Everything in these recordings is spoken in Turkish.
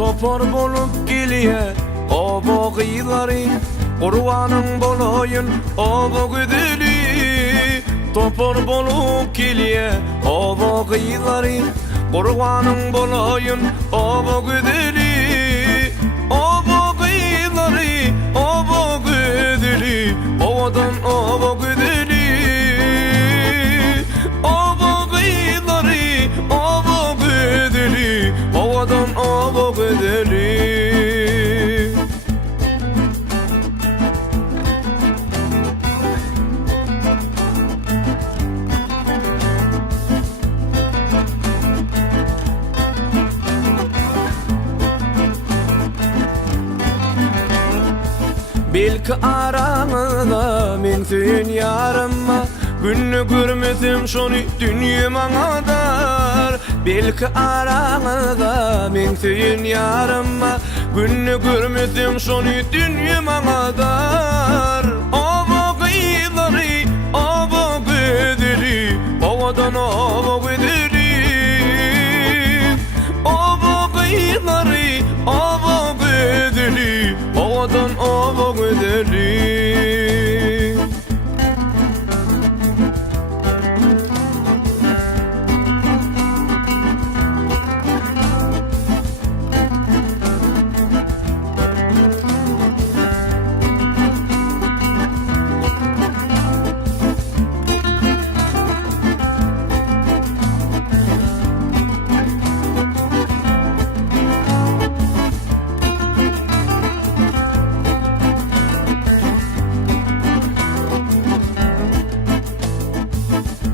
topar bolup geliye o boğyları Kurbanın bolayın o boğdeli Topar bolup geliye o boğyları Kurbanın bolayın o boğdeli O boğyları o boğdeli Ovadan o boğdeli O boğyları o boğdeli Ovadan o boğdeli Belki aramda men sün yarıma Günni görmedim şonu dünyama kadar Belki aramda men sün yarıma Günni görmedim şonu dünyama kadar O boğyları o boğdeli Ovadan o boğdeli O boğyları o boğdeli Ovadan o boğdeli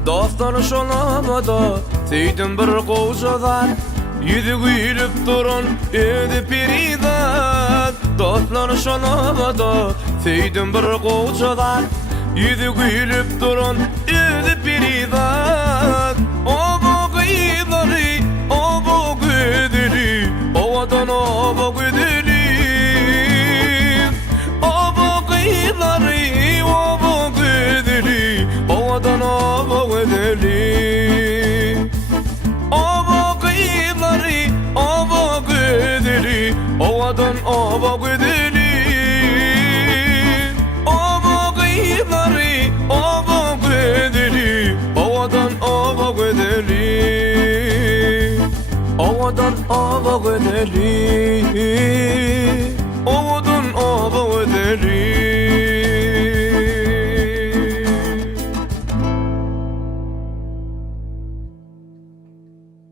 Dostlar şolamada Seydim bir koğuşadan Yüzü gülüp durun Ödü peridan Dostlar şolamada Seydim bir koğuşadan Yüzü gülüp durun Ödü peridan O boğyları o boğdeli Ovadan o boğdeli O boğyları o boğdeli Ovadan o boğdeli O boğyları o boğdeli Ovadan o boğdeli O boğyları o boğdeli Ovadan o boğdeli Ovadan o boğdeli